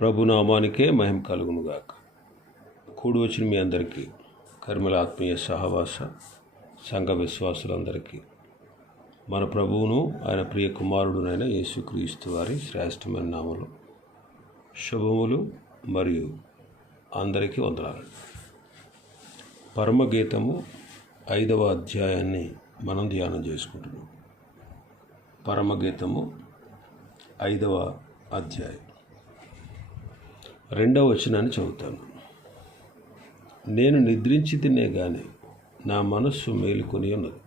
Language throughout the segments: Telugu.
ప్రభునామానికే మహిమ కలుగునుగాక. కూడి వచ్చిన మీ అందరికీ కర్మల ఆత్మీయ సహవాస సంఘ విశ్వాసులందరికీ మన ప్రభువును ఆయన ప్రియ కుమారుడునైన యేసుక్రీస్తు వారి శ్రేష్టమైన నామలు శుభములు మరియు అందరికీ వందనాలు. పరమగీతము ఐదవ అధ్యాయాన్ని మనం ధ్యానం చేసుకుంటున్నాం. పరమగీతము ఐదవ అధ్యాయం. రెండవ వచనాన్ని చదువుతాను. నేను నిద్రించి తినే కానీ నా మనస్సు మేలుకొని ఉన్నది.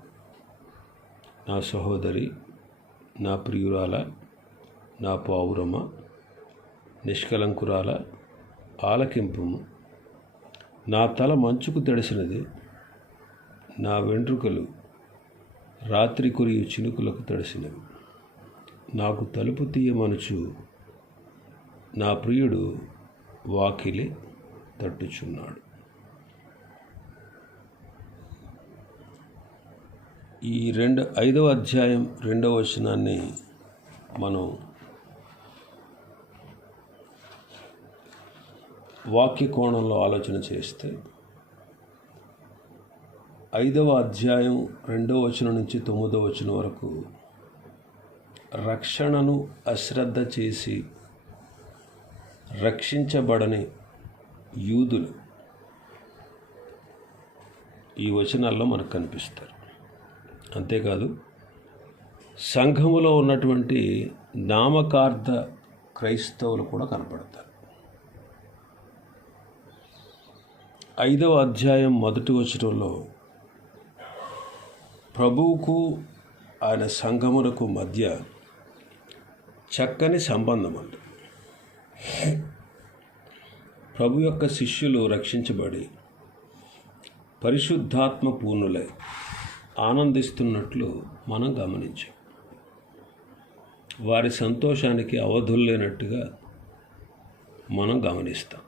నా సహోదరి నా ప్రియురాల నా పావురమ నిష్కలంకురాల ఆలకింపుము. నా తల మంచుకు తడిసినది నా వెంట్రుకలు రాత్రి కురియు చినుకులకు తడిసినవి. నాకు తలుపు తీయమనుచు నా ప్రియుడు వాకిలి తట్టుచున్నాడు. ఈ రెండు ఐదవ అధ్యాయం రెండవ వచనాన్ని మనం వాక్య కోణంలో ఆలోచన చేస్తే ఐదవ అధ్యాయం రెండవ వచనం నుంచి తొమ్మిదవ వచనం వరకు రక్షణను అశ్రద్ధ చేసి రక్షించబడని యూదులు ఈ వచనాల్లో మనకు కనిపిస్తారు. అంతేకాదు సంఘములో ఉన్నటువంటి నామకార్థ క్రైస్తవులు కూడా కనపడతారు. ఐదవ అధ్యాయం మొదటి వచనంలో ప్రభువుకు ఆయన సంఘములకు మధ్య చక్కని సంబంధం అండి ప్రభు యొక్క శిష్యులు రక్షించబడి పరిశుద్ధాత్మ పూర్ణులై ఆనందిస్తున్నట్లు మనం గమనించాం. వారి సంతోషానికి అవధులు లేనట్టుగా మనం గమనిస్తాం.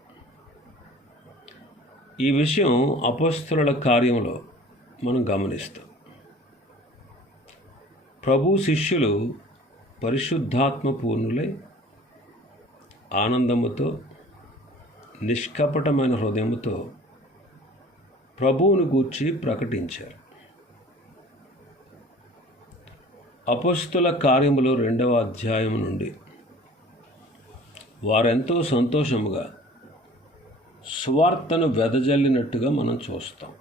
ఈ విషయం అపస్తుల కార్యంలో మనం గమనిస్తాం. ప్రభు శిష్యులు పరిశుద్ధాత్మ పూర్ణులై ఆనందముతో నిష్కపటమైన హృదయముతో ప్రభువును గూర్చి ప్రకటించారు. అపస్తుల కార్యములు రెండవ అధ్యాయం నుండి వారెంతో సంతోషముగా స్వార్తను వెదజల్లినట్టుగా మనం చూస్తాం.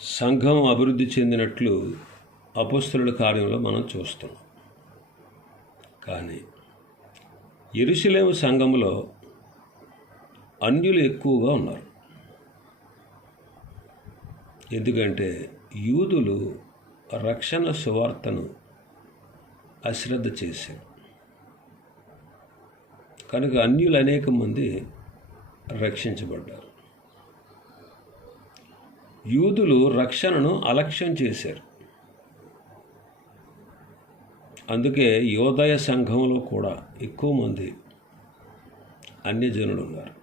సంఘం అభివృద్ధి చెందినట్లు అపస్తుల కార్యంలో మనం చూస్తాం కానీ ఎరుసలేము సంఘంలో అన్యులు ఎక్కువగా ఉన్నారు. ఎందుకంటే యూదులు రక్షణ సువార్తను అశ్రద్ధ చేశారు. కనుక అన్యులు అనేక మంది రక్షించబడ్డారు. యూదులు రక్షణను అలక్ష్యం చేశారు. అందుకే యోదయ సంఘంలో కూడా ఎక్కువ మంది అన్యజనులు ఉన్నారు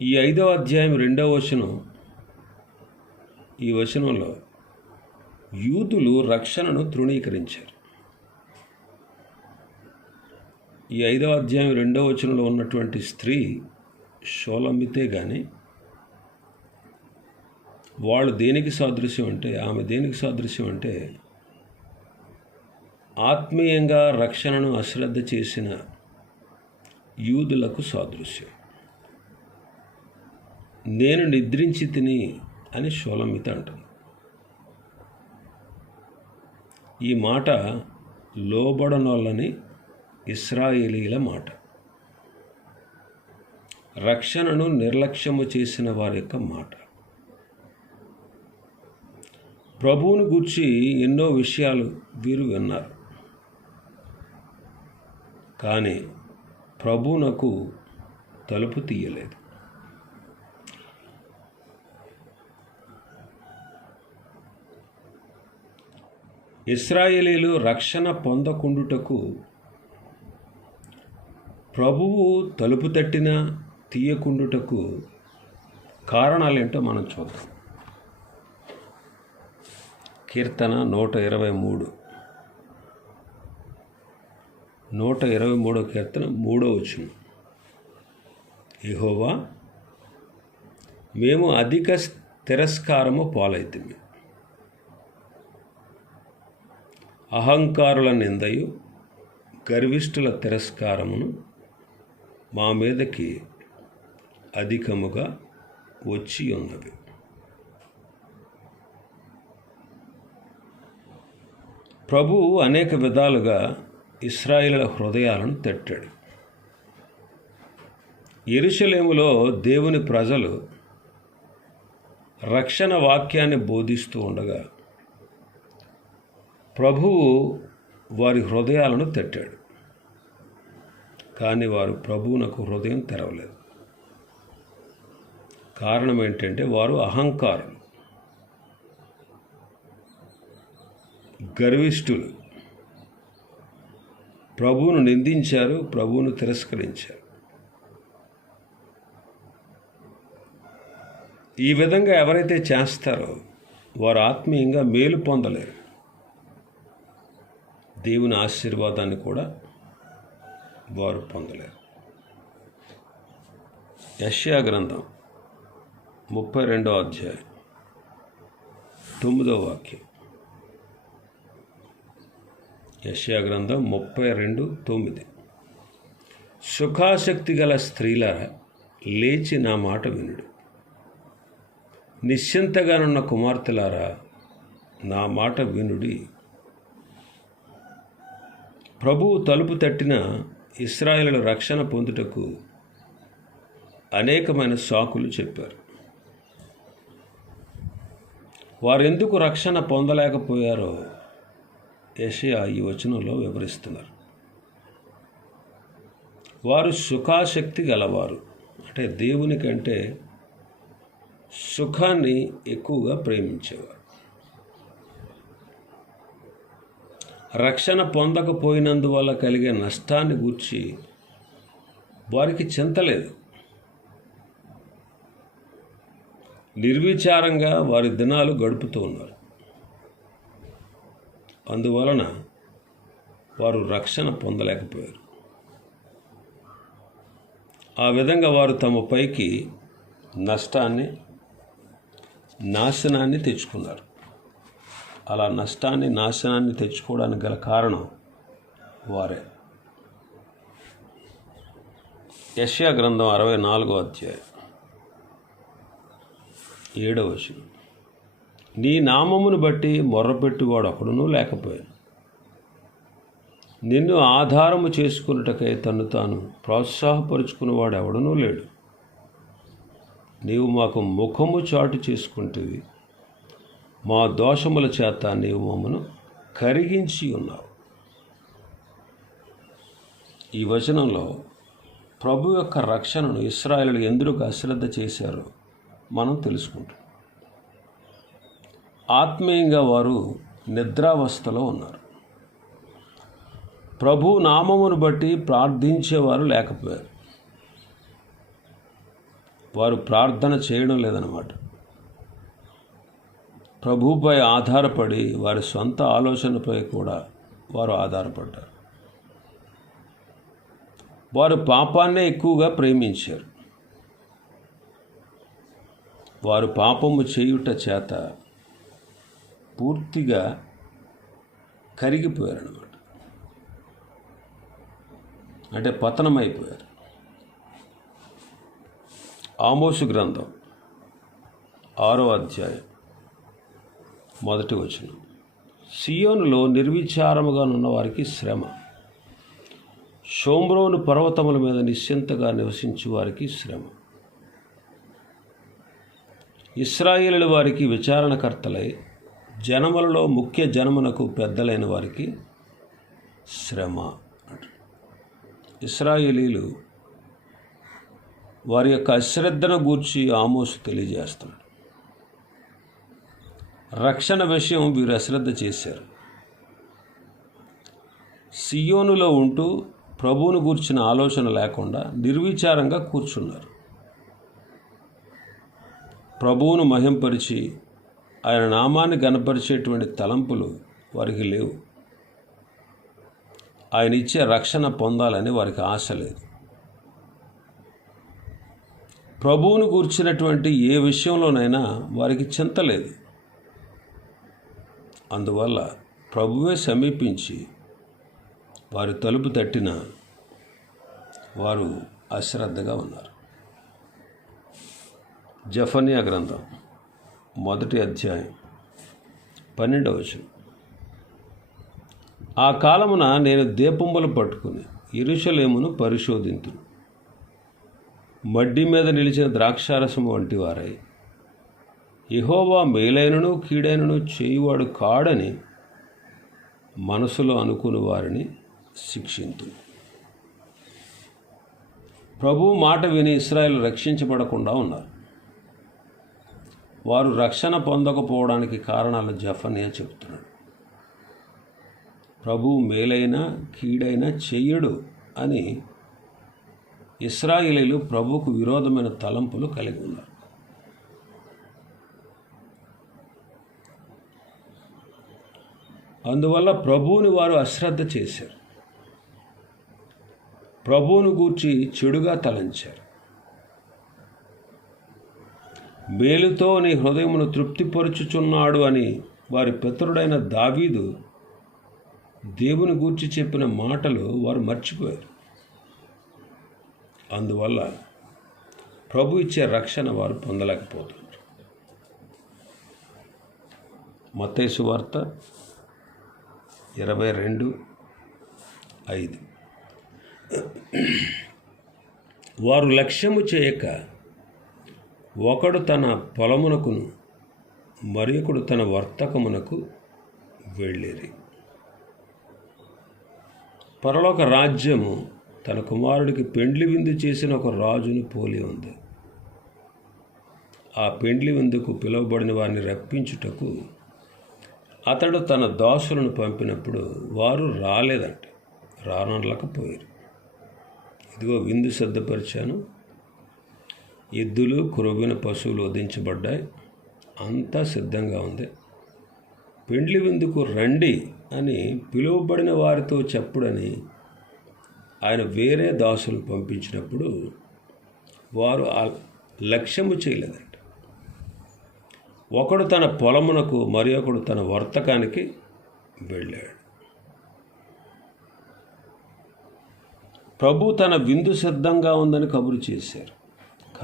ఈ ఐదవ అధ్యాయం రెండవ వచనం ఈ వచనంలో యూదులు రక్షణను తృణీకరించారు. ఈ ఐదవ అధ్యాయం రెండవ వచనంలో ఉన్నటువంటి స్త్రీ షోలమ్మితే కానీ వాళ్ళు దేనికి సాదృశ్యం అంటే ఆమె దేనికి సాదృశ్యం అంటే ఆత్మీయంగా రక్షణను అశ్రద్ధ చేసిన యూదులకు సాదృశ్యం. నేను నిద్రించి తిని అని షోలమిత అంటుంది. ఈ మాట లోబడనోళ్ళని ఇస్రాయేలీల మాట. రక్షణను నిర్లక్ష్యము చేసిన వారి యొక్క మాట. ప్రభువుని గూర్చి ఎన్నో విషయాలు వీరు విన్నారు. కానీ ప్రభువునకు తలుపు తీయలేదు. ఇస్రాయేలీలు రక్షణ పొందకుండుటకు ప్రభువు తలుపు తట్టిన తీయకుండుటకు కారణాలేంటో మనం చూద్దాం. కీర్తన నూట ఇరవై మూడు. నూట ఇరవై మూడో కీర్తన మూడో వచనం. యెహోవా మేము అధిక తిరస్కారము పాలైతిమి. అహంకారుల నిందయు గర్విష్ఠుల తిరస్కారమును మా మీదకి అధికముగా వచ్చి ఉన్నవి. ప్రభువు అనేక విధాలుగా ఇస్రాయిల హృదయాలను తట్టాడు. ఎరుషలేములో దేవుని ప్రజలు రక్షణ వాక్యాన్ని బోధిస్తూ ఉండగా ప్రభువు వారి హృదయాలను తట్టాడు. కానీ వారు ప్రభువునకు హృదయం తెరవలేదు. కారణం ఏంటంటే వారు అహంకారులు. గర్విష్ఠులు. ప్రభువును నిందించారు ప్రభువును తిరస్కరించారు. ఈ విధంగా ఎవరైతే చేస్తారో వారు ఆత్మీయంగా మేలు పొందలేరు. దేవుని ఆశీర్వాదాన్ని కూడా వారు పొందలేరు. యష్యా గ్రంథం ముప్పై రెండో అధ్యాయం తొమ్మిదో వాక్యం. యష్యా గ్రంథం ముప్పై రెండు తొమ్మిది. సుఖాసక్తి గల స్త్రీలారా లేచి నా మాట వినుడు. నిశ్చింతగానున్న కుమార్తెలారా నా మాట వినుడి. ప్రభువు తలుపు తట్టిన ఇస్రాయేల్ రక్షణ పొందుటకు అనేకమైన సాకులు చెప్పారు. వారెందుకు రక్షణ పొందలేకపోయారో యషయా ఈ వచనంలో వివరిస్తున్నారు. వారు సుఖాశక్తి గలవారు. అంటే దేవుని కంటే సుఖాన్ని ఎక్కువగా ప్రేమించేవారు. రక్షణ పొందకపోయినందువల్ల కలిగే నష్టాన్ని గూర్చి వారికి చింతలేదు నిర్విచారంగా వారి దినాలు గడుపుతూ ఉన్నారు. అందువలన వారు రక్షణ పొందలేకపోయారు. ఆ విధంగా వారు తమ పైకి నష్టాన్ని నాశనాన్ని తెచ్చుకున్నారు. అలా నష్టాన్ని నాశనాన్ని తెచ్చుకోవడానికి గల కారణం వారే. యష్యా గ్రంథం అరవై నాలుగో అధ్యాయం. ఏడవ వచనం. నీ నామమును బట్టి మొర్రపెట్టువాడు ఒకడునూ లేకపోయాను. నిన్ను ఆధారము చేసుకున్నటకై తను తాను ప్రోత్సాహపరుచుకున్నవాడు ఎవడనూ లేడు. నీవు మాకు ముఖము చాటు చేసుకుంటేవి మా దోషముల చేత నీవు మమ్మను కరిగించి ఉన్నావు. ఈ వచనంలో ప్రభు యొక్క రక్షణను ఇస్రాయలు ఎందుకు అశ్రద్ధ చేశారో మనం తెలుసుకుంటాం ఆత్మీయంగా వారు నిద్రావస్థలో ఉన్నారు. ప్రభు నామమును బట్టి ప్రార్థించేవారు లేకపోయారు. వారు ప్రార్థన చేయడం లేదన్నమాట. ప్రభుపై ఆధారపడి వారి సొంత ఆలోచనపై కూడా వారు ఆధారపడ్డారు. వారు పాపాన్నే ఎక్కువగా ప్రేమించారు. వారు పాపము చేయుట చేత పూర్తిగా కరిగిపోయారు అనమాట అంటే పతనమైపోయారు. ఆమోసు గ్రంథం ఆరో అధ్యాయం మొదటి వచనం. సియోనులో నిర్విచారముగా ఉన్న వారికి శ్రమ. షోమ్రోను పర్వతముల మీద నిశ్చింతగా నివసించు వారికి శ్రమ. ఇస్రాయేలు వారికి విచారణకర్తలై జనములలో ముఖ్య జనమునకు పెద్దలైన వారికి శ్రమ ఇస్రాయేలీలు వారి యొక్క అశ్రద్ధను గూర్చి ఆమోసు తెలియజేస్తున్నాడు రక్షణ విషయం వీరు అశ్రద్ధ చేశారు. సియోనులో ఉంటూ ప్రభువును గూర్చిన ఆలోచన లేకుండా నిర్విచారంగా కూర్చున్నారు. ప్రభువును మహింపరిచి ఆయన నామాన్ని గనపరిచేటువంటి తలంపులు వారికి లేవు. ఆయన ఇచ్చే రక్షణ పొందాలని వారికి ఆశ లేదు. ప్రభువును కూర్చినటువంటి ఏ విషయంలోనైనా వారికి చింత లేదు. అందువల్ల ప్రభువే సమీపించి వారి తలుపు తట్టిన వారు అశ్రద్ధగా ఉన్నారు. జఫనియా గ్రంథం. మొదటి అధ్యాయం. పన్నెండవ వచనం. ఆ కాలమున నేను దీపంబులు పట్టుకుని ఇరుషలేమును పరిశోధింతును. మడ్డి మీద నిలిచిన ద్రాక్షారసము వంటి వారై ఇహోవా మేలైనను కీడైనను చేయువాడు కాడని మనసులో అనుకుని వారిని శిక్షింతు ప్రభు మాట విని ఇస్రాయల్ రక్షించబడకుండా ఉన్నారు. వారు రక్షణ పొందకపోవడానికి కారణాలు జఫన్యా చెప్తున్నాడు ప్రభు మేలైన కీడైన చెయ్యడు అని ఇస్రాయిలీలు ప్రభుకు విరోధమైన తలంపులు కలిగి ఉన్నారు. అందువల్ల ప్రభువుని వారు అశ్రద్ధ చేశారు. ప్రభువును గూర్చి చెడుగా తలంచారు. మేలుతో నీ హృదయమును తృప్తిపరుచుచున్నాడు అని వారి పితరుడైన దావీదు దేవుని గూర్చి చెప్పిన మాటలు వారు మర్చిపోయారు. అందువల్ల ప్రభు ఇచ్చే రక్షణ వారు పొందలేకపోతున్నారు. మతేసు వార్త ఇరవై రెండు ఐదు. వారు లక్ష్యము చేయక ఒకడు తన పొలమునకును మరొకడు తన వర్తకమునకు వెళ్ళేది. పరలోక రాజ్యము తన కుమారుడికి పెండ్లి విందు చేసిన ఒక రాజును పోలి ఉంది. ఆ పెండ్లి విందుకు పిలువబడిన వారిని రప్పించుటకు అతడు తన దాసులను పంపినప్పుడు వారు రాలేదంట రానలేకపోయారు ఇదిగో విందు సిద్ధపరిచాను ఎద్దులు కురవిన పశువులు వధించబడ్డాయి. అంతా సిద్ధంగా ఉంది. పెండ్లి విందుకు రండి అని పిలువబడిన వారితో చెప్పుడని ఆయన వేరే దాసులు పంపించినప్పుడు వారు ఆ లక్ష్యము చేయలేదంట. ఒకడు తన పొలమునకు మరి ఒకడు తన వర్తకానికి వెళ్ళాడు. ప్రభు తన విందు సిద్ధంగా ఉందని కబురు చేశారు.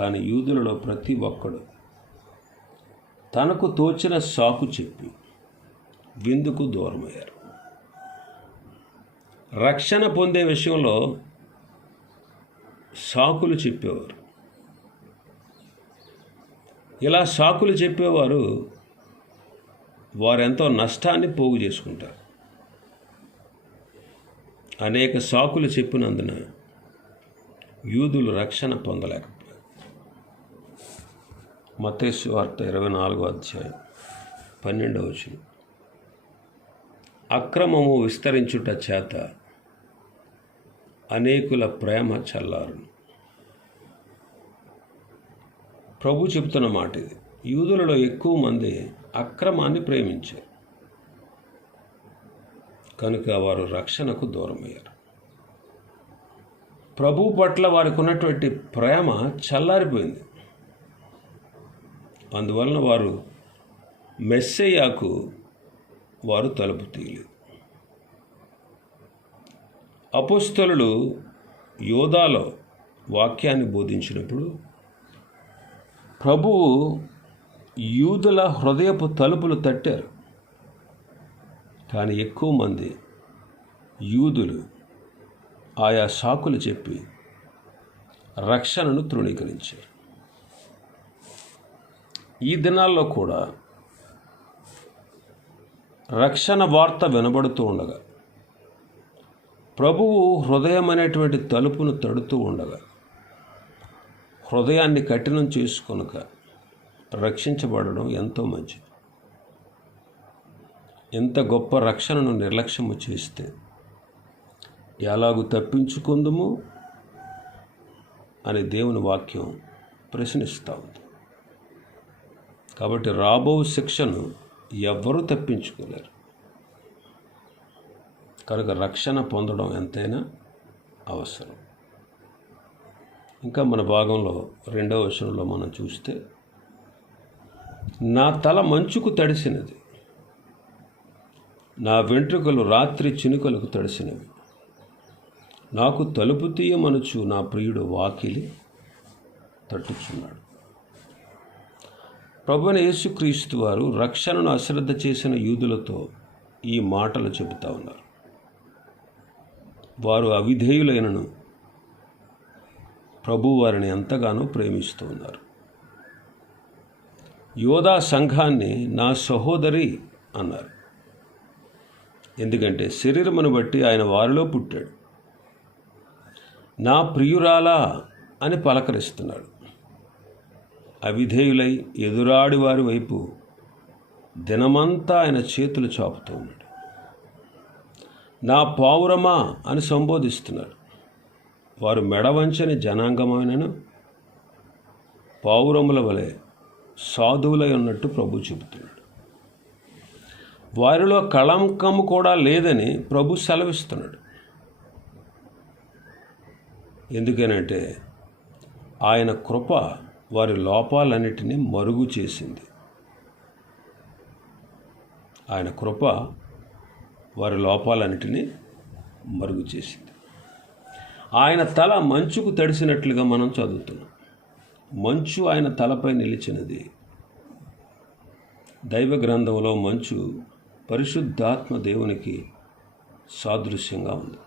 కానీ యూదులలో ప్రతి ఒక్కడు తనకు తోచిన సాకు చెప్పి విందుకు దూరమయ్యారు. రక్షణ పొందే విషయంలో సాకులు చెప్పేవారు. ఇలా సాకులు చెప్పేవారు వారెంతో నష్టాన్ని పోగు చేసుకుంటారు. అనేక సాకులు చెప్పినందున యూదులు రక్షణ పొందలేకపోయారు మతేసు వార్త ఇరవై నాలుగో అధ్యాయం పన్నెండవ వచనం. అక్రమము విస్తరించుట చేత అనేకుల ప్రేమ చల్లారు. ప్రభు చెబుతున్న మాట ఇది. యూదులలో ఎక్కువ మంది అక్రమాన్ని ప్రేమించారు. కనుక వారు రక్షణకు దూరమయ్యారు. ప్రభు పట్ల వారికి ఉన్నటువంటి ప్రేమ చల్లారిపోయింది. అందువలన వారు మెస్సయ్యాకు వారు తలుపు తీయలేదు. అపుస్తలుడు యోధాలో వాక్యాన్ని బోధించినప్పుడు ప్రభువు యూదుల హృదయపు తలుపులు తట్టారు. కానీ ఎక్కువ మంది యూదులు ఆయా సాకులు చెప్పి రక్షణను తృణీకరించారు. ఈ దినాల్లో కూడా రక్షణ వార్త వినబడుతూ ఉండగా ప్రభువు హృదయం అనేటువంటి తలుపును తడుతూ ఉండగా హృదయాన్ని కఠినం చేసుకొనక రక్షించబడడం ఎంతో మంచిది. ఎంత గొప్ప రక్షణను నిర్లక్ష్యము చేస్తే ఎలాగూ తప్పించుకుందుము అని దేవుని వాక్యం ప్రశ్నిస్తూ ఉంది. కాబట్టి రాబో శిక్షను ఎవ్వరూ తప్పించుకోలేరు. కనుక రక్షణ పొందడం ఎంతైనా అవసరం. ఇంకా మన భాగంలో రెండవ వచనంలో మనం చూస్తే నా తల మంచుకు తడిసినది నా వెంట్రుకలు రాత్రి చినుకలకు తడిసినవి. నాకు తలుపు తీయమనుచు నా ప్రియుడు వాకిలి తట్టుచున్నాడు. ప్రభుని యేసుక్రీస్తు వారు రక్షణను అశ్రద్ధ చేసిన యూదులతో ఈ మాటలు చెబుతా ఉన్నారు. వారు అవిధేయులైనను ప్రభు వారిని ఎంతగానో ప్రేమిస్తూ ఉన్నారు. యోధా సంఘాన్ని నా సహోదరి అన్నారు. ఎందుకంటే శరీరమును బట్టి ఆయన వారిలో పుట్టాడు. నా ప్రియురాలా అని పలకరిస్తున్నాడు. అవిధేయులై ఎదురాడి వారి వైపు దినమంతా ఆయన చేతులు చాపుతూ ఉన్నాడు. నా పావురమా అని సంబోధిస్తున్నాడు. వారు మెడవంచని జనాంగమైనను పావురముల వలె సాధువులై ఉన్నట్టు ప్రభు చెబుతున్నాడు. వారిలో కళంకము కూడా లేదని ప్రభు సెలవిస్తున్నాడు. ఎందుకనంటే ఆయన కృప వారి లోపాలన్నిటినీ మరుగు చేసింది. ఆయన కృప వారి లోపాలన్నిటినీ మరుగు చేసింది. ఆయన తల మంచుకు తడిసినట్లుగా మనం చదువుతున్నాం. మంచు ఆయన తలపై నిలిచినది. దైవ గ్రంథంలో మంచు పరిశుద్ధాత్మ దేవునికి సాదృశ్యంగా ఉంది.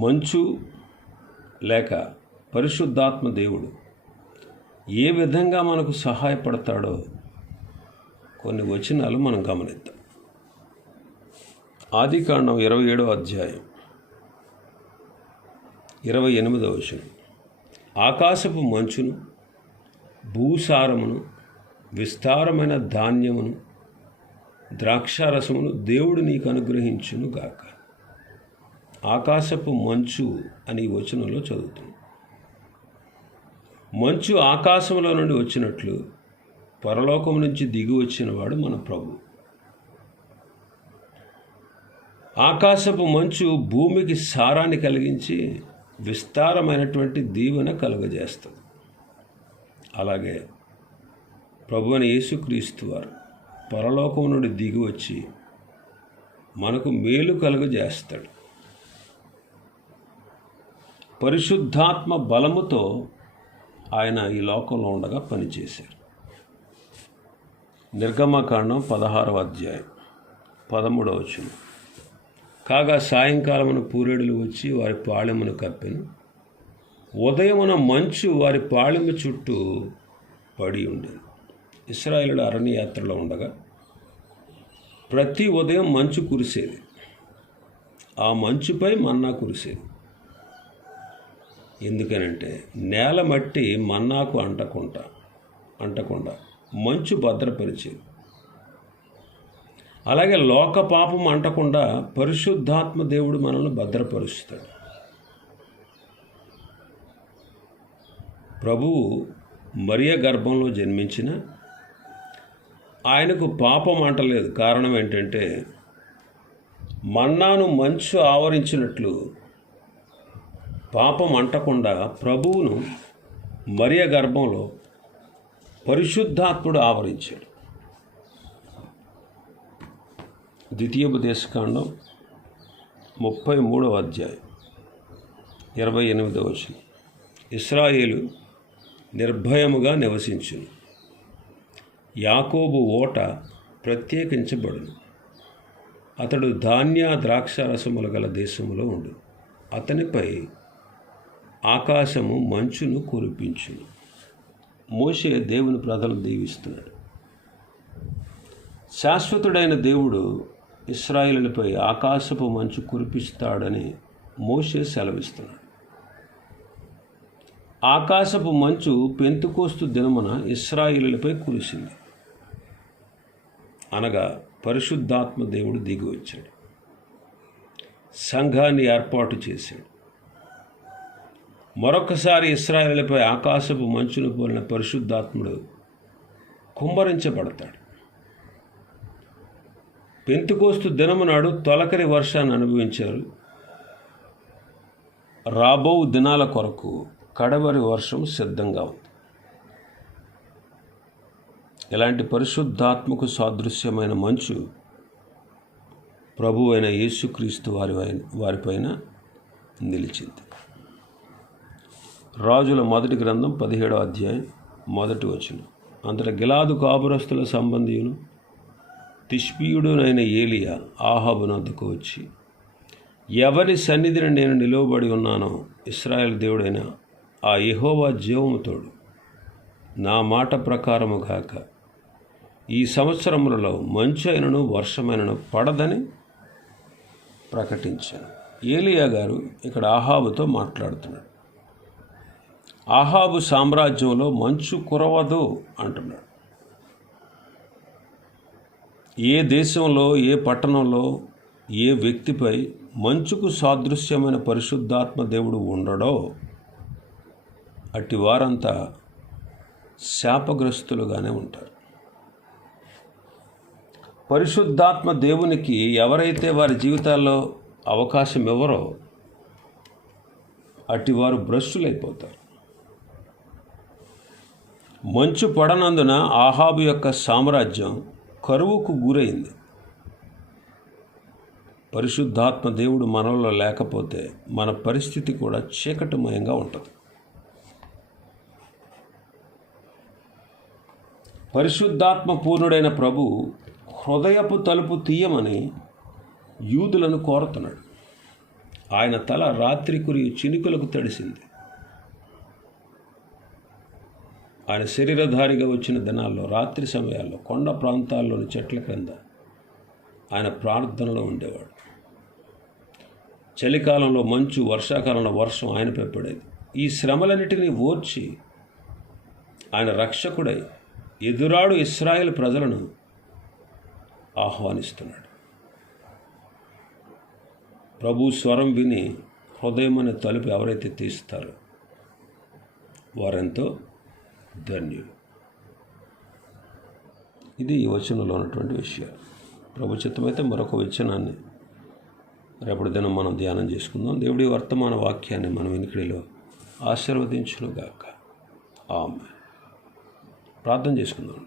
మంచు లేక పరిశుద్ధాత్మ దేవుడు ఏ విధంగా మనకు సహాయపడతాడో కొన్ని వచనాలు మనం గమనిద్దాం. ఆదికాండం ఇరవై ఏడో అధ్యాయం ఇరవై ఎనిమిదవ వచనం. ఆకాశపు మంచును భూసారమును విస్తారమైన ధాన్యమును ద్రాక్షారసమును దేవుడు నీకు అనుగ్రహించును గాక ఆకాశపు మంచు అని వచనంలో చదువుతుంది. మంచు ఆకాశంలో నుండి వచ్చినట్లు పరలోకం నుంచి దిగి వచ్చినవాడు మన ప్రభు. ఆకాశపు మంచు భూమికి సారాన్ని కలిగించి విస్తారమైనటువంటి దీవెన కలుగజేస్తుంది. అలాగే ప్రభు అని యేసుక్రీస్తు వారు పరలోకం నుండి దిగి వచ్చి మనకు మేలు కలుగజేస్తాడు. పరిశుద్ధాత్మ బలముతో ఆయన ఈ లోకంలో ఉండగా పనిచేశారు. నిర్గమకాండం పదహారవ అధ్యాయం పదమూడవ వచనం. కాగా సాయంకాలమున పూరేడులు వచ్చి వారి పాళెమును కప్పెను. ఉదయమున మంచు వారి పాళెము చుట్టూ పడి ఉండేది ఇస్రాయేలుడు అరణ్యయాత్రలో ఉండగా ప్రతి ఉదయం మంచు కురిసేది. ఆ మంచుపై మన్నా కురిసేది. ఎందుకనంటే నేల మట్టి మన్నాకు అంటకుండా అంటకుండా. మంచు భద్రపరిచేది. అలాగే లోక పాపం అంటకుండా పరిశుద్ధాత్మ దేవుడు మనల్ని భద్రపరుస్తాడు. ప్రభువు మరియ గర్భంలో జన్మించిన ఆయనకు పాపం అంటలేదు. కారణం ఏంటంటే మన్నాను మంచు ఆవరించినట్లు పాపం అంటకుండా ప్రభువును మరియ గర్భంలో పరిశుద్ధాత్ముడు ఆవరించాడు. ద్వితీయోపదేశకాండం ముప్పై మూడవ అధ్యాయం ఇరవై ఎనిమిదవ వచనం. ఇస్రాయేలు నిర్భయముగా నివసించును. యాకోబు ఓట ప్రత్యేకించబడును. అతడు ధాన్య ద్రాక్ష రసములు గల దేశములో ఉండు అతనిపై ఆకాశము మంచును కురిపించును. మోషే దేవుని ప్రజలు దీవిస్తున్నాడు. శాశ్వతుడైన దేవుడు ఇస్రాయిలపై ఆకాశపు మంచు కురిపిస్తాడని మోసే సెలవిస్తున్నాడు. ఆకాశపు మంచు పెంతుకోస్తు దినమున ఇస్రాయిలపై కురిసింది. అనగా పరిశుద్ధాత్మ దేవుడు దిగి వచ్చాడు. సంఘాన్ని ఏర్పాటు చేశాడు. మరొకసారి ఇస్రాయేలుపై ఆకాశపు మంచును పోలిన పరిశుద్ధాత్ముడు కుమ్మరించబడతాడు. పెంతుకోస్తు దినము నాడు తొలకరి వర్షాన్ని అనుభవించారు. రాబో దినాల కొరకు కడవరి వర్షం సిద్ధంగా ఉంది. ఇలాంటి పరిశుద్ధాత్మకు సాదృశ్యమైన మంచు ప్రభు అయిన యేసుక్రీస్తు వారి వారిపైన నిలిచింది. రాజుల మొదటి గ్రంథం పదిహేడవ అధ్యాయం మొదటి వచనం. అంతట గిలాదు కాపురస్తుల సంబంధియును తిష్పీయుడునైన ఏలియా ఆహాబును అద్దుకు వచ్చి ఎవరి సన్నిధిని నేను నిలువబడి ఉన్నానో ఇస్రాయల్ దేవుడైన ఆ యహోవా జీవముతోడు నా మాట ప్రకారము కాక ఈ సంవత్సరములలో మంచు అయినను వర్షమైనను పడదని ప్రకటించాను. ఏలియా గారు ఇక్కడ ఆహాబుతో మాట్లాడుతున్నాడు. ఆహాబు సామ్రాజ్యంలో మంచు కురవదు అంటున్నాడు. ఏ దేశంలో ఏ పట్టణంలో ఏ వ్యక్తిపై మంచుకు సాదృశ్యమైన పరిశుద్ధాత్మ దేవుడు ఉండడో అట్టి వారంతా శాపగ్రస్తులుగానే ఉంటారు. పరిశుద్ధాత్మ దేవునికి ఎవరైతే వారి జీవితాల్లో అవకాశం ఇవ్వరో అట్టి వారు భ్రష్టులైపోతారు. మంచు పడనందున ఆహాబు యొక్క సామ్రాజ్యం కరువుకు గురైంది. పరిశుద్ధాత్మ దేవుడు మనలో లేకపోతే మన పరిస్థితి కూడా చీకటిమయంగా ఉంటుంది. పరిశుద్ధాత్మ పూర్ణుడైన ప్రభు హృదయపు తలుపు తీయమని యూదులను కోరుతున్నాడు. ఆయన తల రాత్రి కురి చినుకులకు తడిసింది. ఆయన శరీరధారిగా వచ్చిన దినాల్లో రాత్రి సమయాల్లో కొండ ప్రాంతాల్లోని చెట్ల క్రింద ఆయన ప్రార్థనలో ఉండేవాడు. చలికాలంలో మంచు వర్షాకాలంలో వర్షం ఆయనపై పడేది. ఈ శ్రమలన్నిటినీ ఓర్చి ఆయన రక్షకుడై ఎదురాడు ఇస్రాయేల్ ప్రజలను ఆహ్వానిస్తున్నాడు. ప్రభు స్వరం విని హృదయం అనే తలుపు ఎవరైతే తీస్తారో వారెంతో ధన్యు. ఇది ఈ వచనంలో ఉన్నటువంటి విషయాలు. ప్రభు చిత్తమైతే మరొక వచనాన్ని రేపటి దినం మనం ధ్యానం చేసుకుందాం. దేవుడి వర్తమాన వాక్యాన్ని మనం వెనుకడిలో ఆశీర్వదించునుగాక. ఆమె ప్రార్థన చేసుకుందాం.